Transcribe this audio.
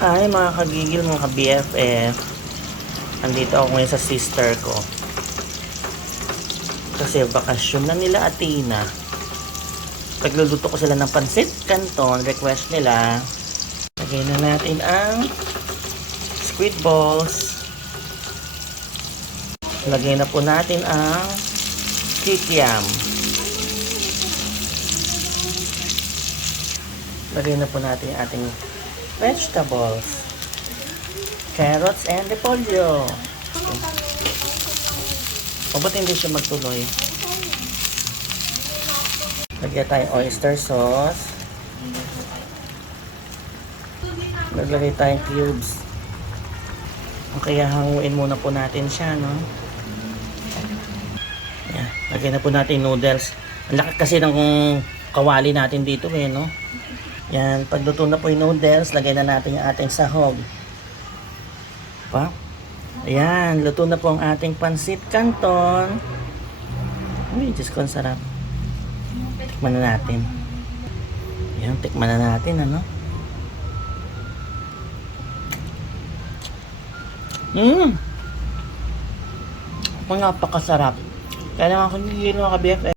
Hi mga kagigil, mga ka-BFF. Andito ako ngayon sa sister ko. Kasi bakasyon na nila Athena. Pagluluto ko sila ng pansit canton, request nila. Lagay na natin ang squid balls. Lagay na po natin ang kikiam. Lagay na po natin ang ating vegetables, carrots and repolyo. O ba't hindi siya magtuloy? Lagyan tayong oyster sauce. Naglagay tayong cubes. O kaya hanguin muna po natin siya, no? Ayan. Lagyan na po natin noodles. Ang laki kasi ng kawali natin dito no? Yan, pagluto na po yung noodles, lagay na natin yung ating sahog. Pa? Ayan, luto na po ang ating pansit canton. Uy, Diyos ko, ang sarap. Tikman na natin. Ayan, tikman na natin, ano? Napakasarap. Kaya naman kung hindi mga ka-BFF.